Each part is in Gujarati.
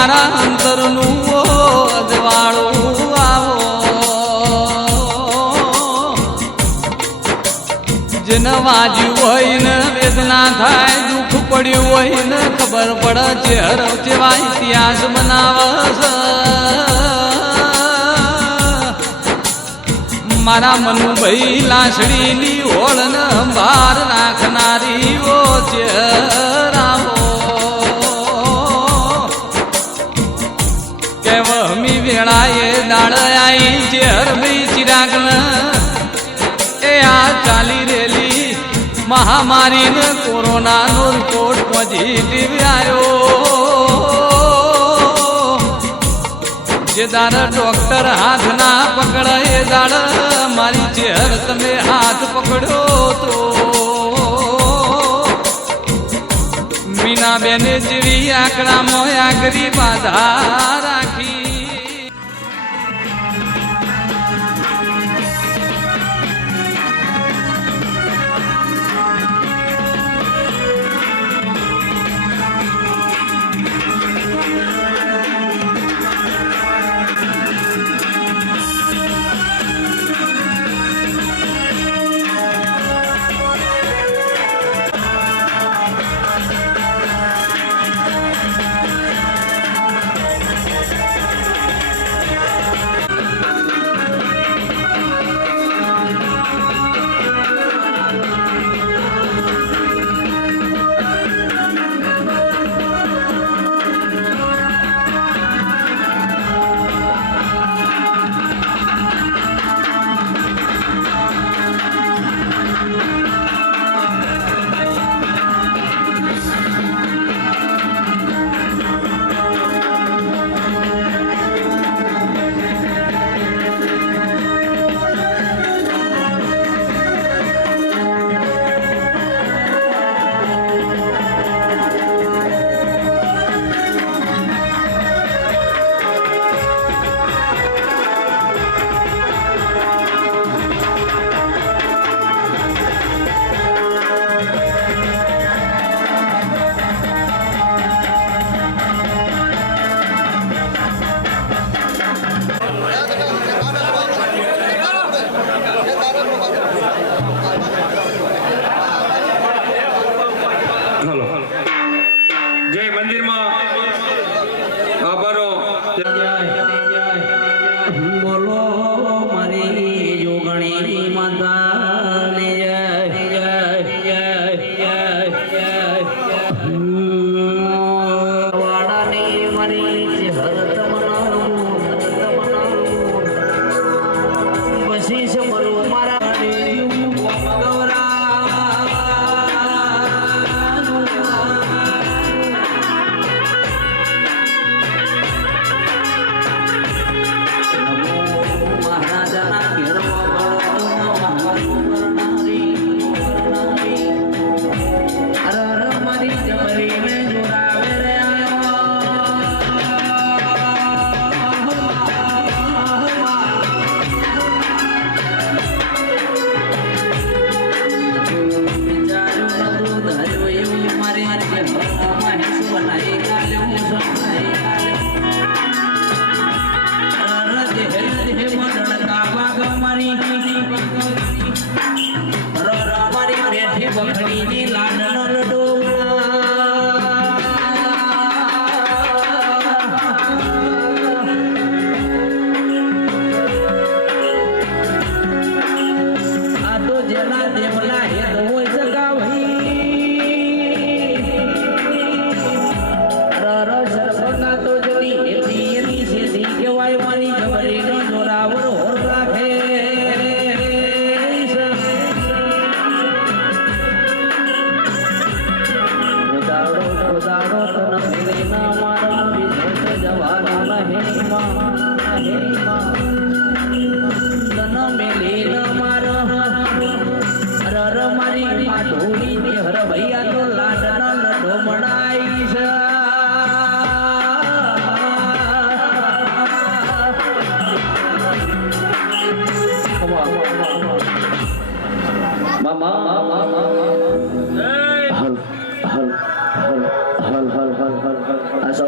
મારા અંતરનું અજવાળું આવો જેને વાજ્યું હોય ને વેદના થાય દુઃખ પડ્યું હોય ને ખબર પડે ચહેરો જેવા ઇતિહાસ બનાવે મારા મનુભાઈ લાસડીની હોળ ને અંબાર નાખનારી ઓ ચહેરાઓ કેવમી વેળાએ દાડ આઈ ચહેરભાઈ ચિરાગ એ આ ચાલી રેલી મહામારીને કોરોનાનો રિપોર્ટ પોઝિટિવ આવ્યો જે દાડ ડોક્ટર હાથ ના પકડે એ દાડ મારી ચહેર તમે હાથ પકડ્યો તો મીના બેને જેવી આંકડામાં આકરી બાધા રાખી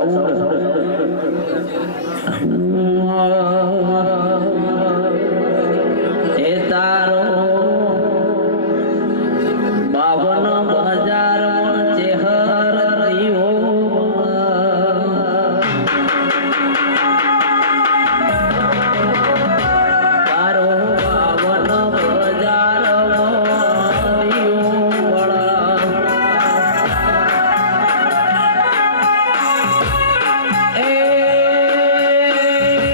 એ તારો 52,000 ચેહર રહ્યો તારો 52,000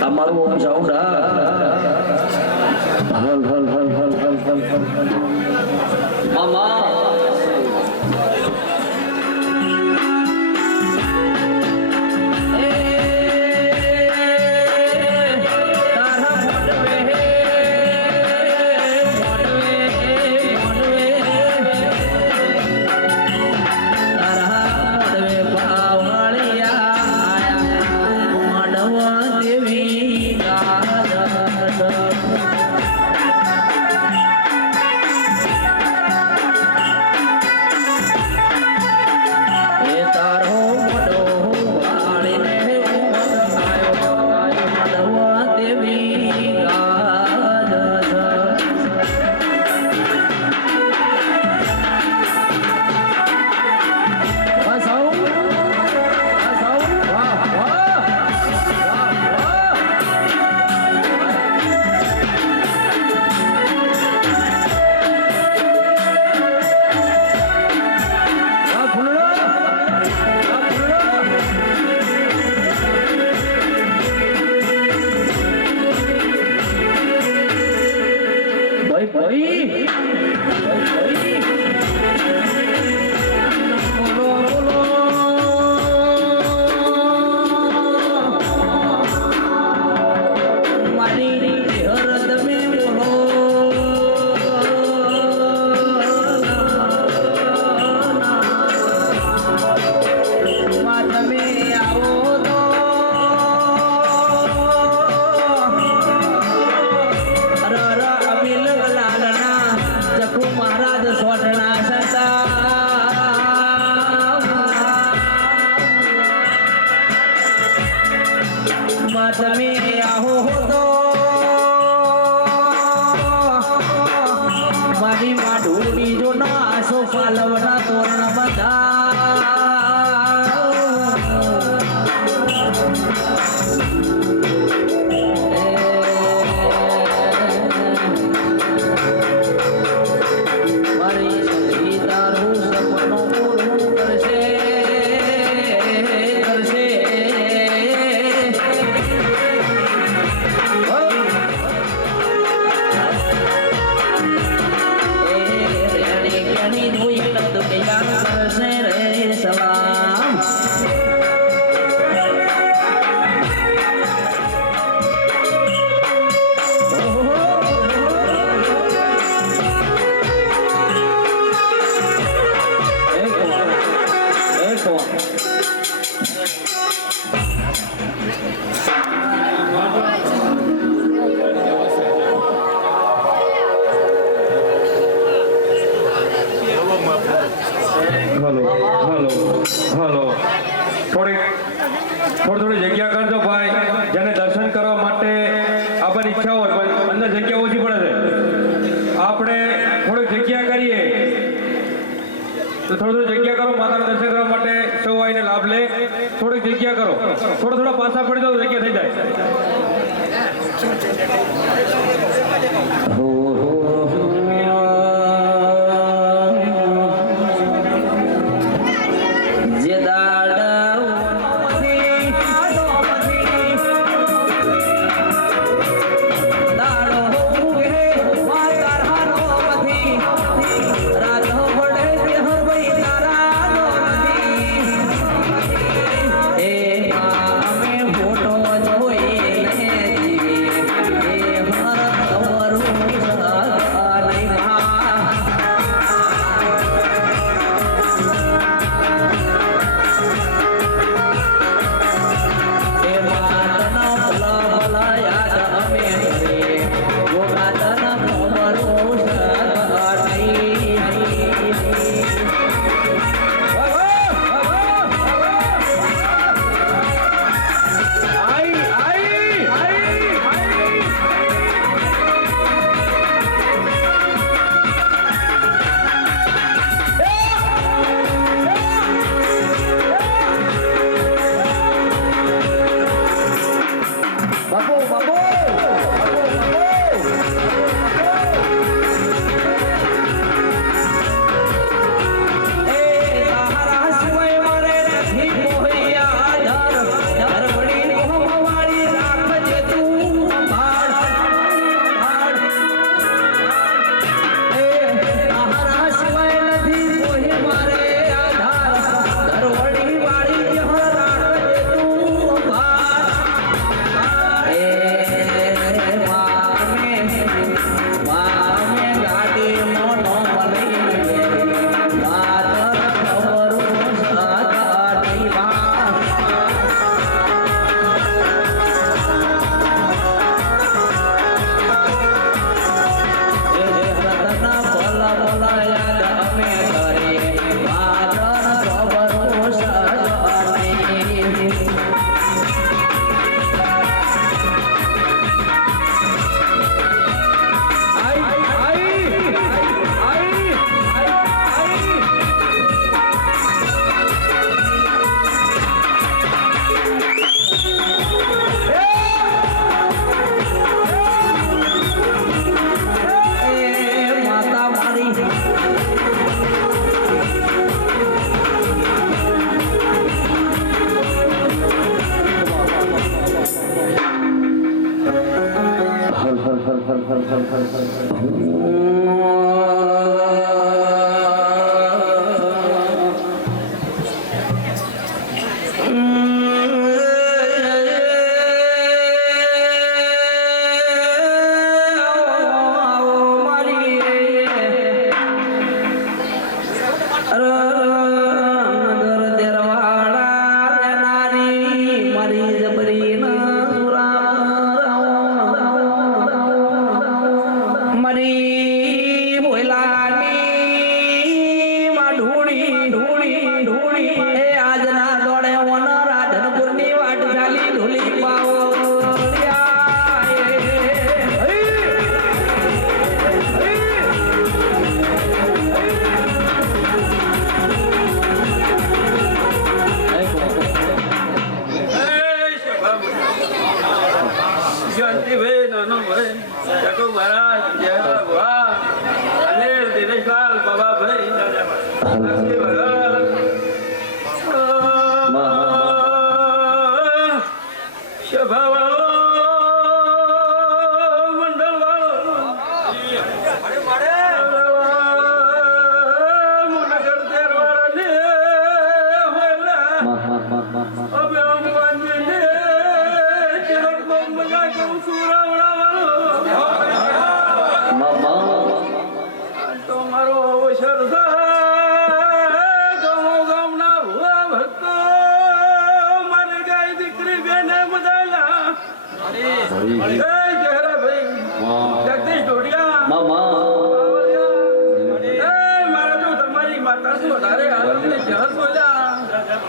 તમારું સાઉન્ડ મામા તમે આવો તો મારી માઢુની જો ના સોફા લવના તોરણ બધા મારી સખી તારું સપનું પૂરું કરશે થોડી જગ્યા કરજો ભાઈ, જેને દર્શન કરવા માટે આપવાની ઈચ્છા હોય પણ અંદર જગ્યા ઓછી પડે છે. આપણે થોડીક જગ્યા કરીએ તો થોડી જગ્યા કરો, માતાના દર્શન કરવા માટે સૌ આવીને લાભ લે. થોડીક જગ્યા કરો, થોડા પાછા પડી જાવ તો જગ્યા થઈ જાય. ફોટો જોઈ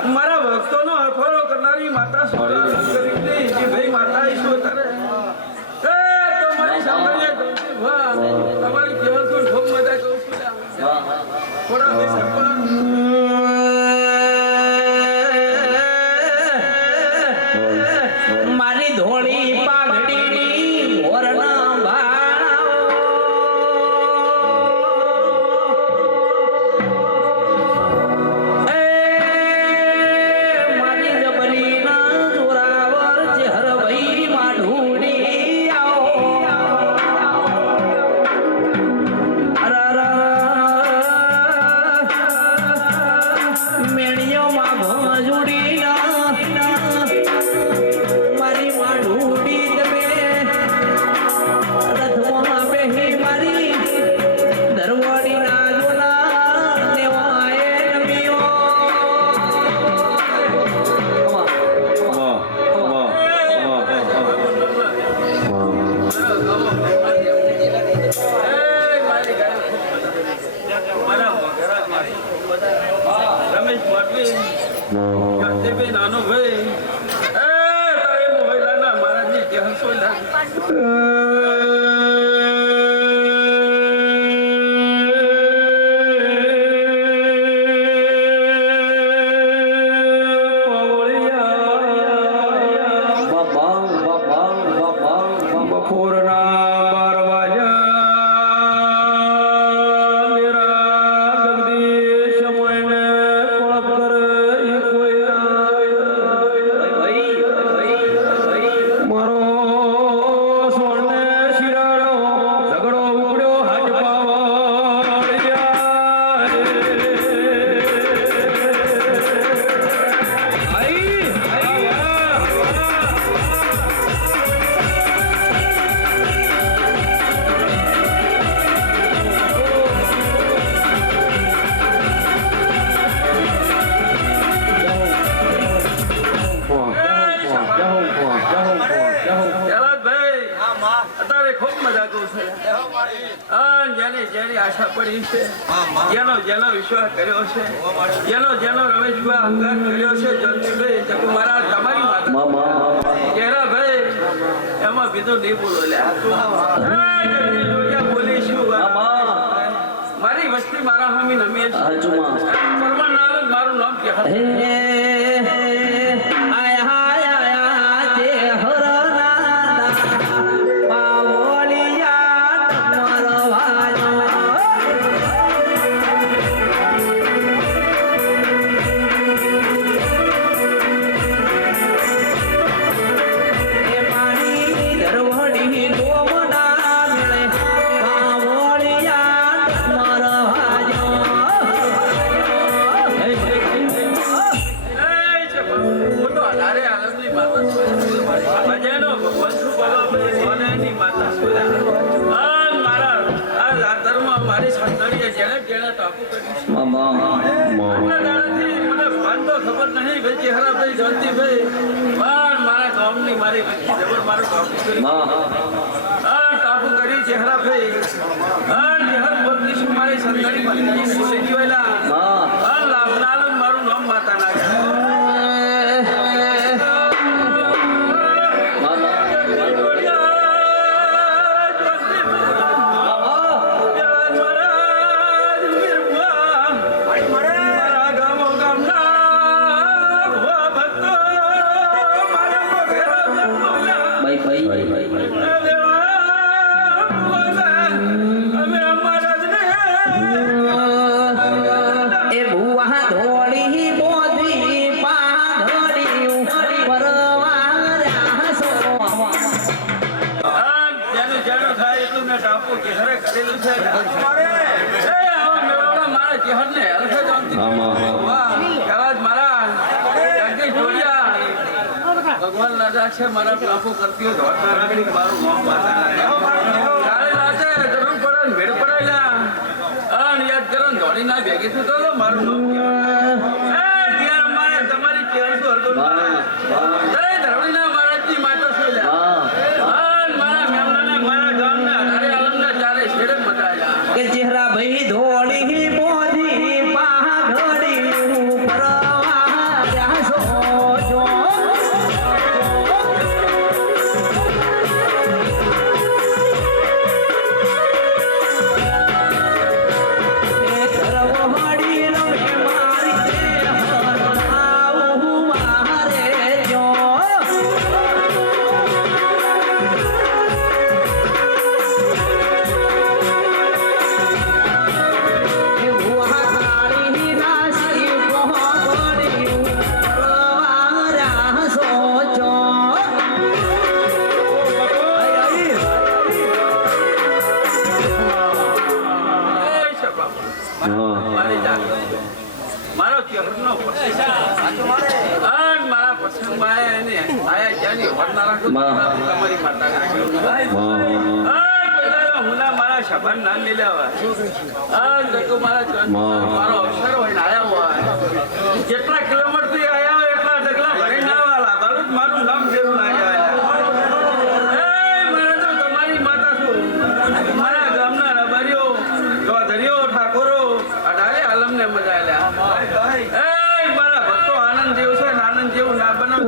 મારા ભક્તોનો હરફરો કરનારી માતા ભાઈ માતા ઈશ્વર તારે તમારી સાંભળીએ તમારી કેવલ કોઈ ભોગ મજા કહું છું થોડા મારી ધોળી પાઘડીની મોરના મારી જબરીના જોરાવર ચહેર ભાઈ માઢુડી મેણીઓમાં ભજુડી મારી માઢુડી તમે રથમાં બેહી મારી દરવાડી ના જોલા દેવાએ નમીઓ રમેશ માધવી નાનો ભાઈ તારે મોહલાના મહારાજની કેહન સોલા જેની આશા પડી છે જેનો વિશ્વાસ કર્યો છે જેનો રમેશભાઈ અંગાર કર્યો છે જયંતિભાઈ જગુમારા તમારી માતા કેરાભાઈ એમાં બીજું નહીં બોલો બોલીશું મારી વસ્તી મારા હમી નમી મારું નામ કે મારી દરવાડી જ્યોતિભાઈ પણ મારા ગામની મારી વચ્ચે જબર મારો ટાપુ કરી ટાપુ કરી ચહેરા ભાઈ જહર બોલતી શું મારી સંતાની પત્ની બોલી ગયેલા લાભનાલું મારું નામ માતા નાખ્યા ભગવાન રાજા છે મારા ટાપુ કરતી હોય મારું નામ કાલે રાતે જરૂર પડે ભેડ પડાયેલા યાદ કરો ધોની ના ભેગી થતો મારું નામ મારે તમારી કેર શું હતો ધરણીના મહારાજની માતા શું મારા મેમના મારા ગામના હરે આલમના ચારે શેરે મટાયેલા કે ચહેરા ભાઈ ધોળી મોધી પાઘડી પરવા જાસો જો મારો ચહેરો મારા પ્રસંગમાં આયા જ્યાંની હોટનારા તમારી માતા હુના મારા શબન નામ મિલ્યા મારો અવસર હોય ને આયા હોય જેટલા કિલોમીટર થી આયા હોય એટલા ડગલા ભરી ના વાલા તારું મારું નામ જેવું આવ્યા મારા તો તમારી માતા છું મારા ગામના રબારીઓ ધરિયો ઠાકોરો અઢારે આલમને મજા લ્યા મારા ભક્તો આનંદ જેવું છે આનંદ જેવું ના બનાવ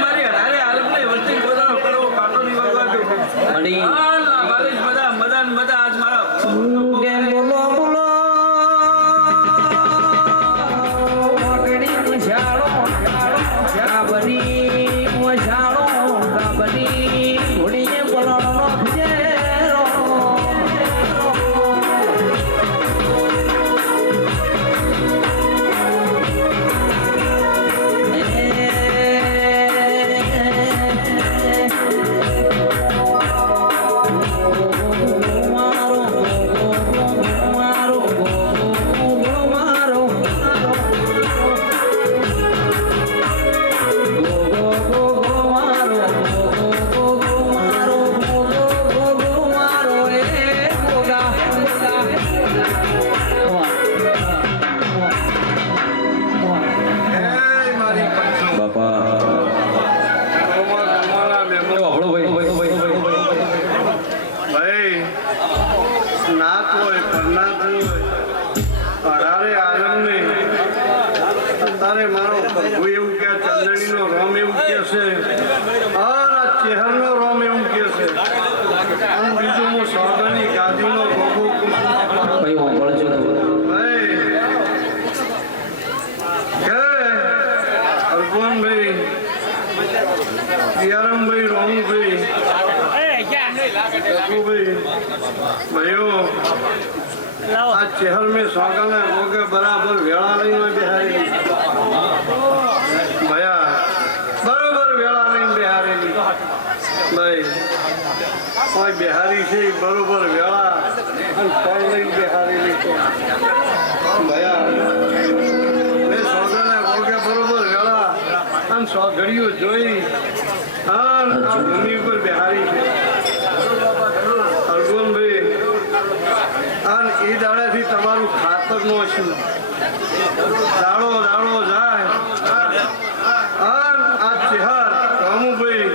મારી હરારે આલમને વચ્ચે ગોદાનો કરવો કાટો નિવાગવા દો મદન મદા આજ મારા બોલો બોલો મગડી ઝાડો ઝાબરી ઝાડો ગાબરી ઘોડીએ બોલણો જેરો ભાઈઓ આ ચહેર મેં સોગને મોગે બરાબર વેળા લઈને બિહારેલી ભયા બરોબર વેળા લઈને બિહારેલી ભાઈ કોઈ બિહારી છે બરોબર વેળા અને ફળ લઈને બિહારેલી છે ભયા મેં સોગને મોગે બરોબર વેળા અને સોગડીઓ જોઈ અને આ ભૂમિ ઉપર બિહારી છે અર્જુનભાઈ અને એ દાડાથી તમારું ખાતર નો છું દાડો દાડો જાય અને આ ચહેર રામુભાઈ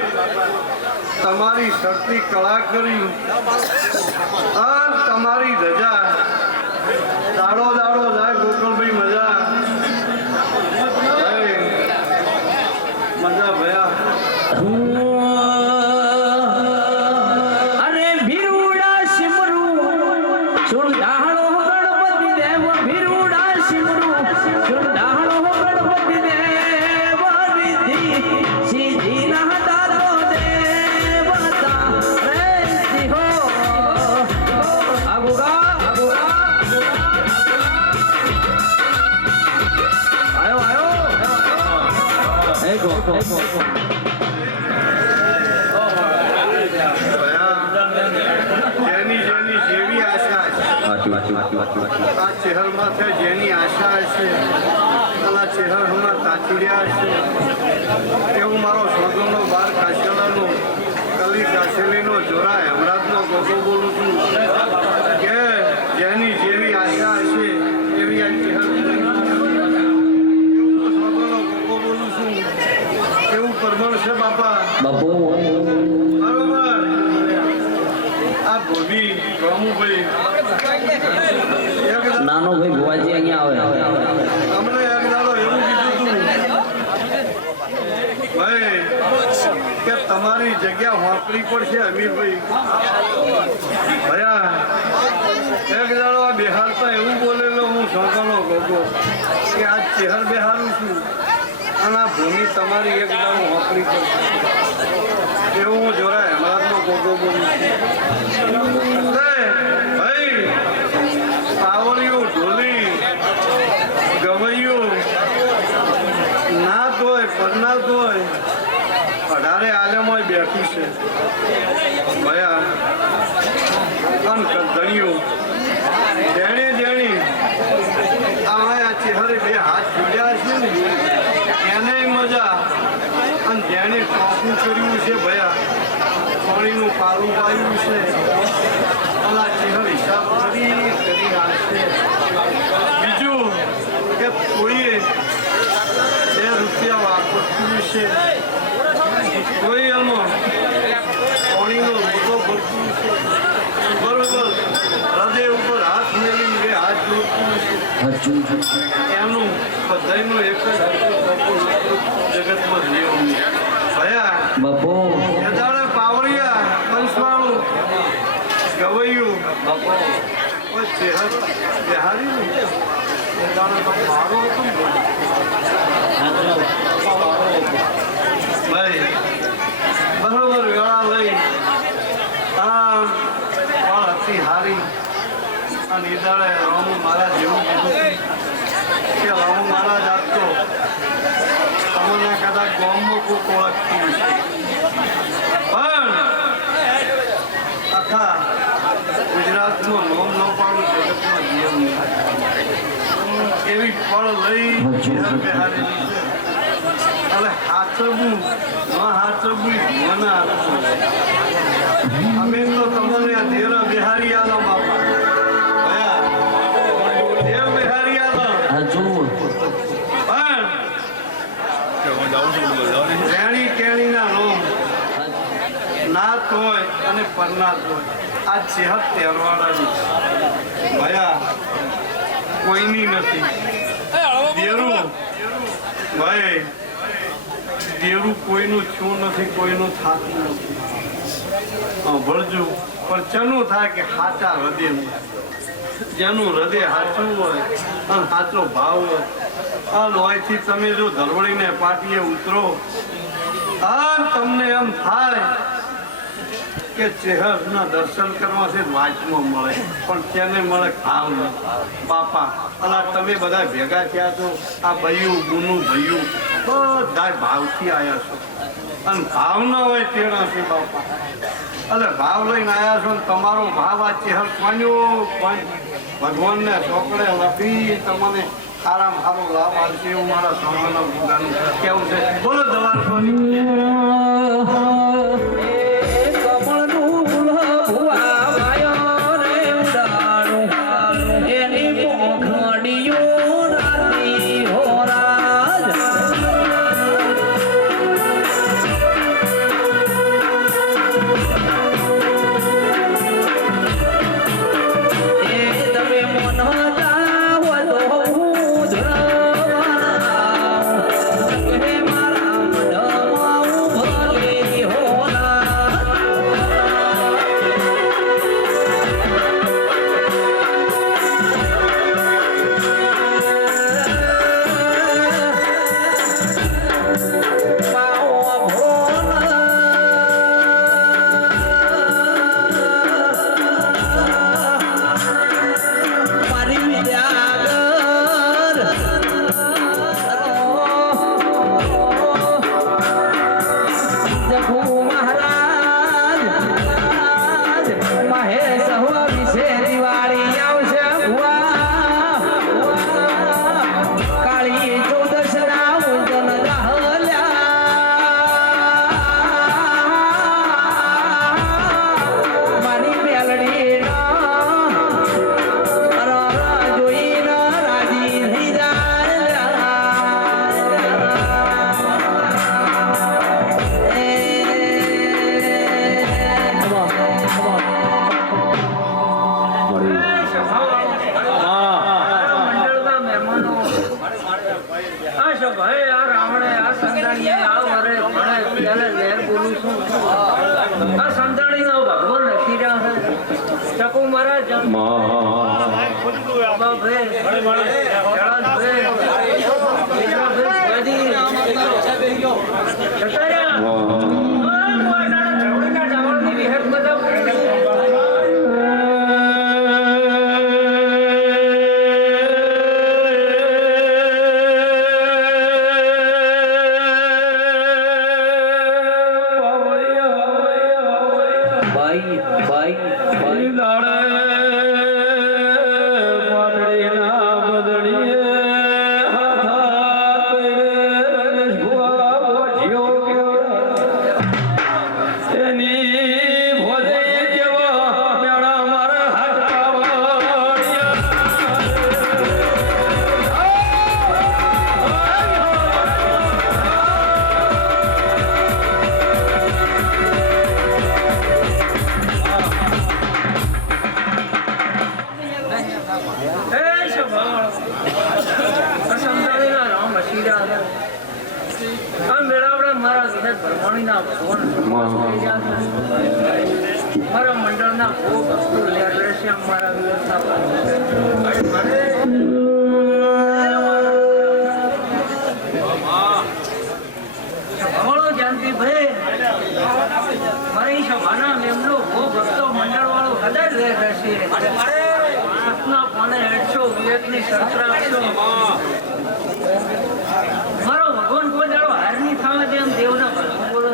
તમારી શક્તિ કળા કરી અને તમારી રજા દાડો દાડો જાય ગોકુલભાઈ મજા મજા ભયા અરે ભીરુડા સિમરું સુંઢાળો ગણપતિ દેવ ભીરુડા સિમરું સુંઢાળો ગણપતિ દેવ રિદ્ધિ સિદ્ધિ ના દાતો દેવતા રે સિંહો આગુગા આયો એ ગો જેની જેની જેવી આશા છે આ ચહેર માથે જેની આશા હશે આ ચહેર હમણાં તાકી રહ્યા હશે એવું મારો સ્વર્ગનો બાર કાશેલાનો કલી કાશેલીનો જોરા હેમરાજનો ગોગો બોલું છું કે જેની જેવી આશા હશે એવી આ ચહેર સ્વર્ગનો ગોગો બોલું છું એવું પરમણ છે બાપા બાપુ બરોબર આ ભોબી રામુભાઈ નાનો ભાઈ ભુવાજી અહીંયા આવે અમને એક દાડો એવું કીધું હતું ભાઈ કે તમારી જગ્યા વાપરી પડશે અમીરભાઈ ભયા એક દાડો આ બિહારતા એવું બોલેલો હું સોગનો ગોગો કે આ ચહેર બિહારું છું અને આ ભૂમિ તમારી એક દાડો વાપરી પડશે એવું હું જોરા હેમરાજનો ગોગો બોલું છું ભાઈ પાવલીઓ ઢોલી ગવૈયું ના તોય પરના તોય અઢારે આલેમોય બેઠી છે ભયા અન કદણીઓ જેણે જેણી આ ચહેરે બે હાથ જોડ્યા છે ને એને મજા અને જેણે ટોપું કર્યું છે ભયા પાણીનું પારું પાયું છે અલા ચહેર હિસાબ કરી આવશે બીજું કે કોઈએ 2 રૂપિયા વાપરતું છે કોઈ એમાં પાણીનો મોટો ભરતું છે બરોબર હૃદય ઉપર હાથ મેળવીને બે હાથ જોડતું છે એનું બધાયનું એક જ જગતમાં નિયમ ભયા બાપુ યદાળે પાવડિયા પંચવાળું ગવૈયું કોઈ ચહેર બિહારી ને યદાળે તો મારો હતું ભાઈ બરોબર વેળા લઈ આ વાળ હતી હારી અને યદાળે રામુ મહારાજ જેવું કીધું કે રામુ મહારાજ આપતો તમને કદાચ ગામમાં કોક ઓળખતી હશે પણ આખા ગુજરાતમાં નોમ ન પાડું જગતમાં નિયમ એવી ફળ લઈ ચહેર બિહારેલી છે હવે હાચવું ન હાચવું મને આપવું અમે તો તમને આ દેરા બિહારી આલો બાપા ભયા દેવ બિહારી આલો પણ રેણી કેણીના રોમ નાત હોય અને પરનાત હોય આ ચેહર તહેરવાડાની ભયા કોઈની નથી દેરું ભાઈ દેરું કોઈનું છું નથી કોઈનું થાતું નથી ભળજો પણ ચનું થાય કે સાચા હૃદયનું જેનું હૃદય સાચું હોય અને સાચો ભાવ હોય આ લોહીથી તમે જો ધરવડીને પાટીએ ઉતરો આ તમને એમ થાય કે ચેહરના દર્શન કરવા છે વાંચમાં મળે પણ તેને મળે ભાવ ન બાપા અલા તમે બધા ભેગા થયા છો આ બૈયું ગુનું ભૈયું બધા ભાવથી આવ્યા છો અને ભાવ ન હોય તેનાથી બાપા એટલે ભાવ લઈને આવ્યા છો ને તમારો ભાવ આ ચેહર કોન્યો ભગવાનને ચોકડે લખી તમને આરામ સારો લાભ આવશે એવું મારા સૌના બધાનું કેવું છે બોલો દવા મારા મંડળના બહુ વસ્તુ લેશે અમારા વ્યવસ્થા જાનતી ભાઈ મારી સભાના મેમનો બહુ ભક્તો મંડળ વાળો કદાચ રહેશે સપના પાને હેઠશો વિવેકની શરત રાખશો મારો ભગવાન કોઈ દાડો હાર નહીં થવા દે એમ દેવના ભગવાન બોલો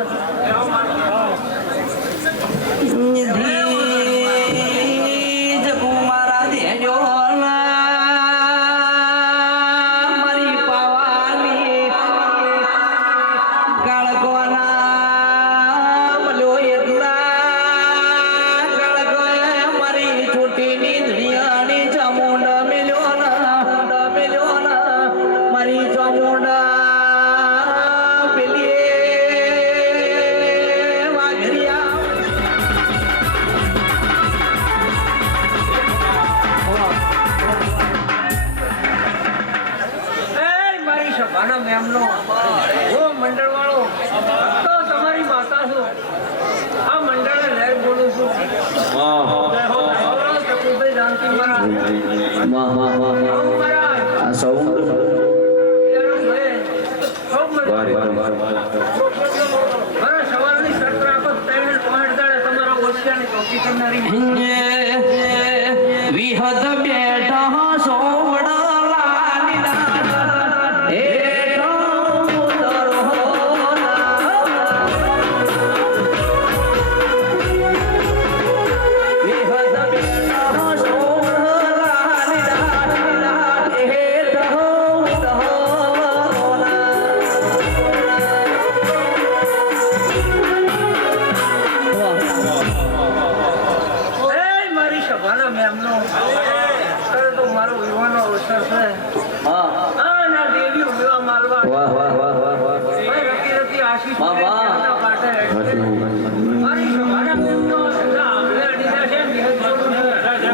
રસિયાની ચોકી કરનારી વિહદ બેઠા સોવડા લાલીના હેઠો ઉતરો વિહદ બેઠા સોવડા લાલીના હેઠો એ મારી સભાના મેમનો અરે તો મારો વિવાનો અવસર છે આ ના દેવી ઉડવા મારવા ભાઈ રતી રતી આશીષ ના પાટે મારી સભાના મેમનો સદા આપણે અડીના છે નિહત જોડું છે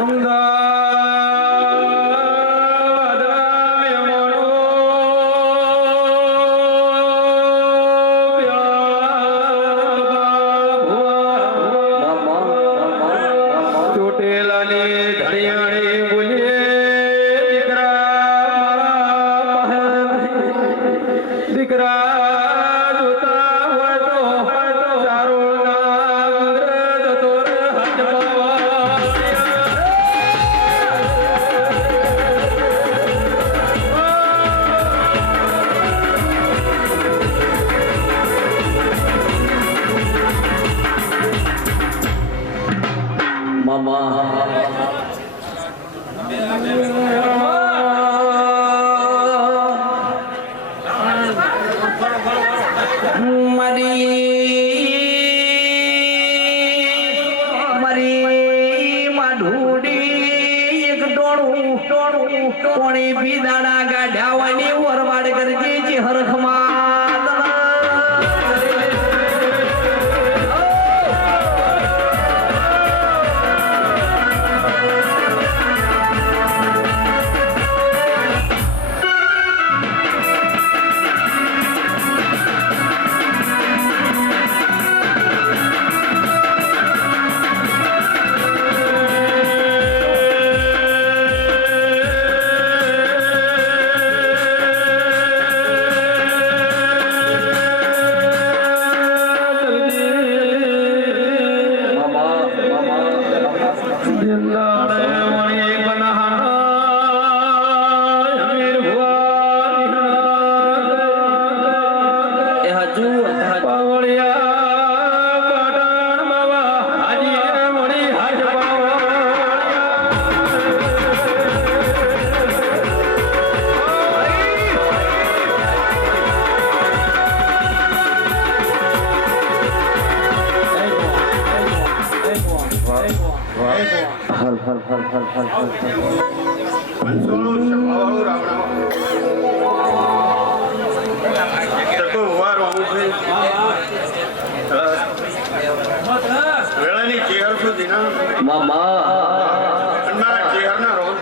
કોણી ભીદાણા ગાઢ્યાવાની વરવાડ કરજે જે હરખમાં વેળાની ચેહર સુધી ના મારા ચેહરના રોજ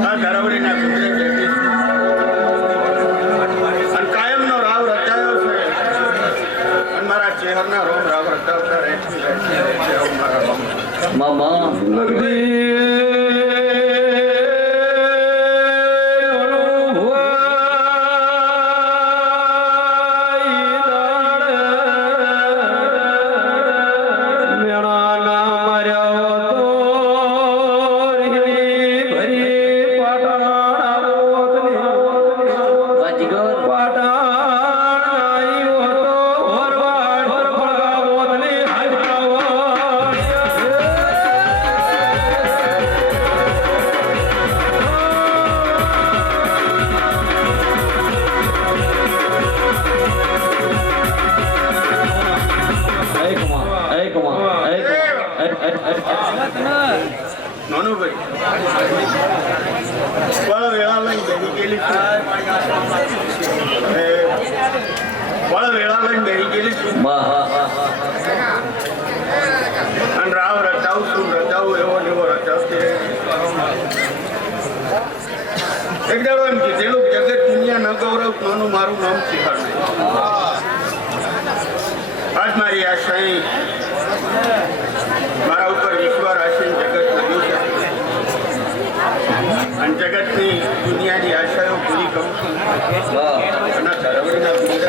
આ ધરાવડીના કુદરે બેઠી અને કાયમનો રાવ રચાયો છે અને મારા ચેહરના રોમ રાવ રચાવતા રહે છે મારા રાવ રચાવ શું રચાવું એવો એવો રચાવતી એક દાડો એમ કીધેલું જગત દુનિયા ન ગૌરવ કોનું મારું નામ શિખર આજ મારી આશા મારા ઉપર વિશ્વાસ રાખીને જગત કર્યું છે અને જગતની દુનિયાની આશાઓ પૂરી કરું છું અને ધરવડીના પૂરા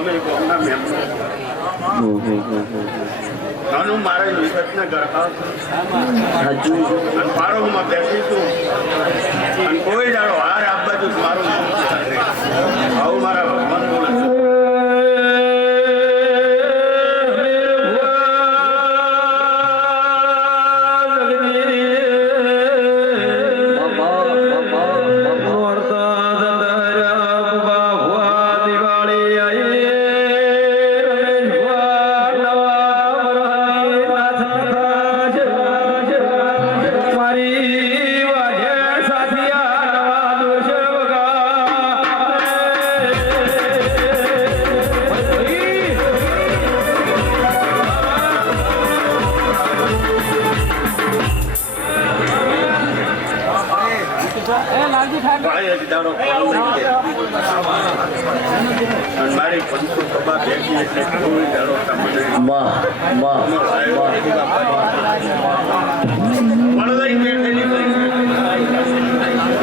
અમે ગામના મેમ્બર નાનું મારા વિગતને ગરબા પારોમાં બેસીશું અને કોઈ જાણો હાર આ બાજુ મારું આવું મારા ભગવાન બોલે છે. મારી પંચો સભા ભેગી એટલે કોઈ દાડો તમને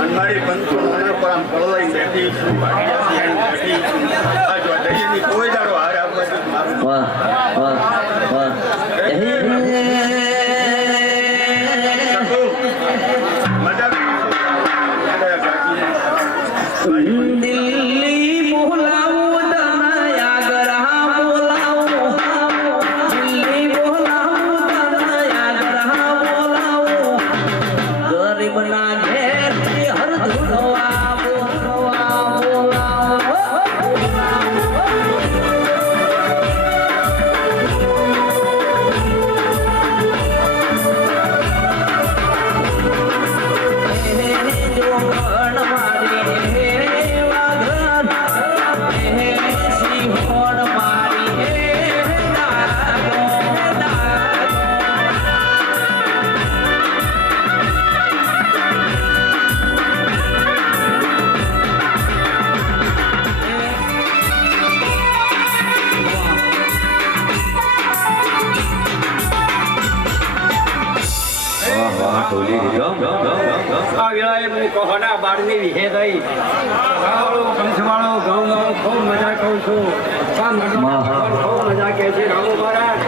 મારી પંચો મને પર આમ પડલાઈ બેઠી છું કોઈ દાડો હાર આપવા દિલ્હી બોલાવું તને આગ્રહ બોલાવું દિલ્હી બોલાવું તને આગ્રહ બોલાવું ગરીબના ઘેરથી હર ધૂળવા બોલાવું બારની વિહે થઈ પંચવાળો ગામ ખૂબ મજા કહું છું ખૂબ મજા કહે છે રામુ મહારાજ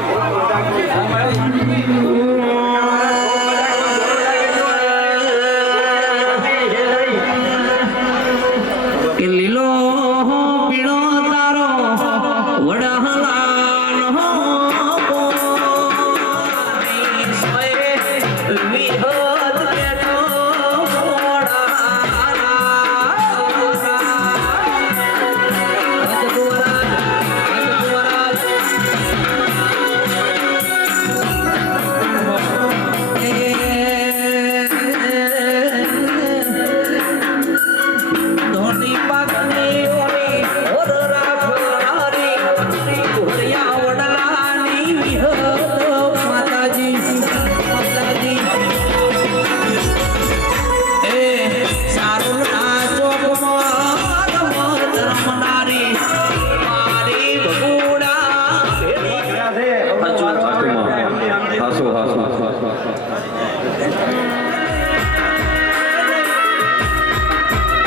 કે લીલો પીળો તારો વડહલા